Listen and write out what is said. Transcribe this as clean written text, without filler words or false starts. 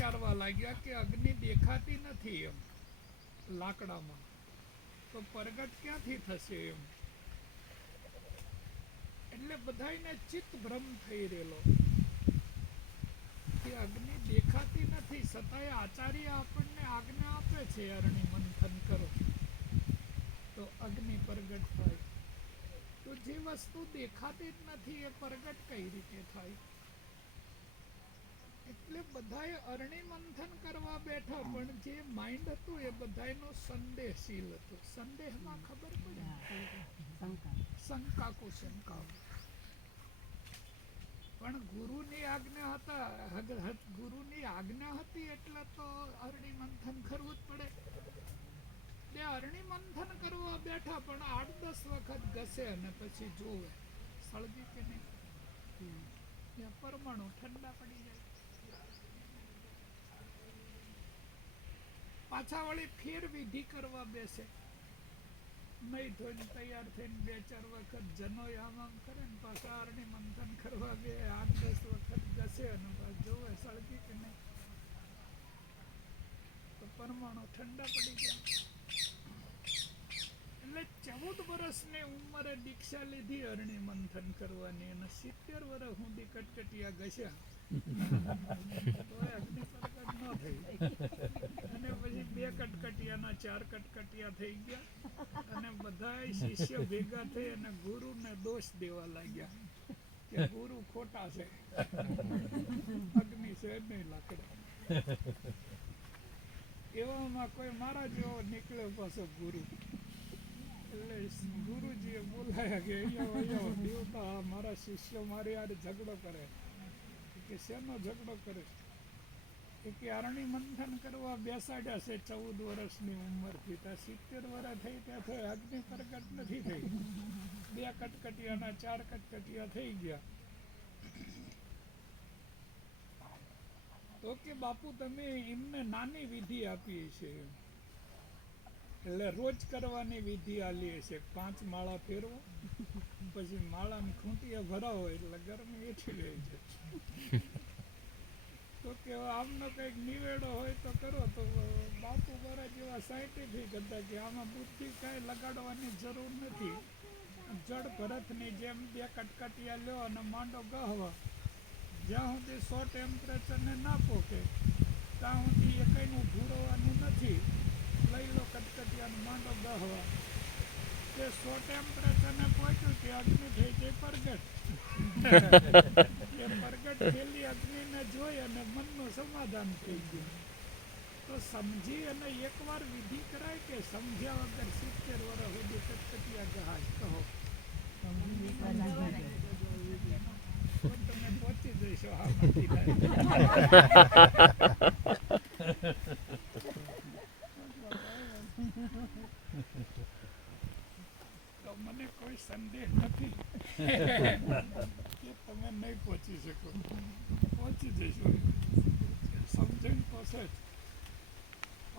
વિચારવા લાગ્યા કે અગ્નિ દેખાતી નથી એમ લાકડામાં, તો પ્રગટ ક્યાંથી થશે એમ. એટલે બધાને ચિત્ત ભ્રમ થઈ રહેલો કે અગ્નિ દેખાતી નથી, છતાંય આચાર્ય આપણને આજ્ઞા આપે છે અરણી મંથન કરો તો અગ્નિ પ્રગટ થાય. તો જે વસ્તુ દેખાતી જ નથી એ પ્રગટ કઈ રીતે થાય? એટલે બધાએ અરણી મંથન કરવા બેઠા, પણ જે માઇન્ડ હતું એ બધાયનો સંદેહશીલ હતો. સંદેહમાં ખબર પડે, શંકા કુશંકા. પણ ગુરુની આજ્ઞા હતી એટલે તો અરણી મંથન કરવું જ પડે. તે અરણી મંથન કરવા બેઠા, પણ 8-10 વખત ઘસે અને પછી જોવે સળગી કે નહીં. ત્યાં પરમાણુ ઠંડા પડી જાય. પાછા વળી ફેર વિધિ કરવા બેસે, નહીં ધોઈને તૈયાર થઈને 2-4 વખત જનોય આમ કરે ને પાછા અરણી મંથન કરવા બે 8-10 વખત ઘસે અને જોવે સળગી કે નહીં. તો પરમાણુ ઠંડા પડી ગયા. એટલે 14 વર્ષની ઉંમરે દીક્ષા લીધી અરણી મંથન કરવાની, અને 70 વર્ષ સુધી કટકટિયા ઘસ્યા તો અગ્નિ પ્રગટ ન થઈ. અને પછી 2 કટકટિયાના 4 કટકટિયા થઈ ગયા, અને બધા શિષ્ય ભેગા થઈ અને ગુરુને દોષ દેવા લાગ્યા કે ગુરુ ખોટા છે, અગ્નિ છે નહીં લાકડા. એવામાં કોઈ મારા જેવો નીકળ્યો પાછો ગુરુ. એટલે ગુરુજીએ બોલાયા કે અહીંયા દેવતા મારા શિષ્યો મારી યાર ઝઘડો કરે. કે શેનો ઝઘડો કરે? કે અરણી મંથન કરવા બેસાડ્યા છે 14 વર્ષની ઉંમરથી, ત્યાં 70 વર્ષ થઈ ત્યાં અગ્નિ પ્રગટ નથી થઈ. 2 કટકટિયાના 4 કટકટિયા થઈ ગયા. તો કે બાપુ તમે એમને નાની વિધિ આપી છે, એટલે રોજ કરવાની વિધિ આલીએ છે. 5 માળા ફેરવો, પછી માળાની ખૂંટીએ ભરાવો એટલે ગરમી એઠી રહે છે. તો કે આમનો કંઈક નિવેડો હોય તો કરો. તો બાપુ મારા જેવા સાયન્ટિફિક હતા કે આમાં બુદ્ધિ કાંઈ લગાડવાની જરૂર નથી. જડ ભરતની જેમ 2 કટકટિયા લ્યો અને માંડો ગહવા. જ્યાં સુધી 100 ટેમ્પરેચરને ના પોકે ત્યાં સુધી એ કંઈનું ધૂળવાનું નથી. લઈ લો કટકટિયાનો માંડો ગહવા, તે 100 ટેમ્પરેચરને પહોંચ્યું તે અગ્નિ થઈ જાય પ્રગટ. એ પ્રગટ થયેલી અગ્નિને જોઈ અને મનનું સમાધાન થઈ ગયું. તો સમજી અને એકવાર વિધિ કરાય કે સમજ્યા વગર 70 વર્ષ સુધી કટકટિયા ગહાય? કહો તમે પહોંચી જઈશો. તો મને કોઈ સંદેહ નથી કે તમે નહીં પહોંચી શકો. પહોંચી જઈશો, સમજણ તો છે જ.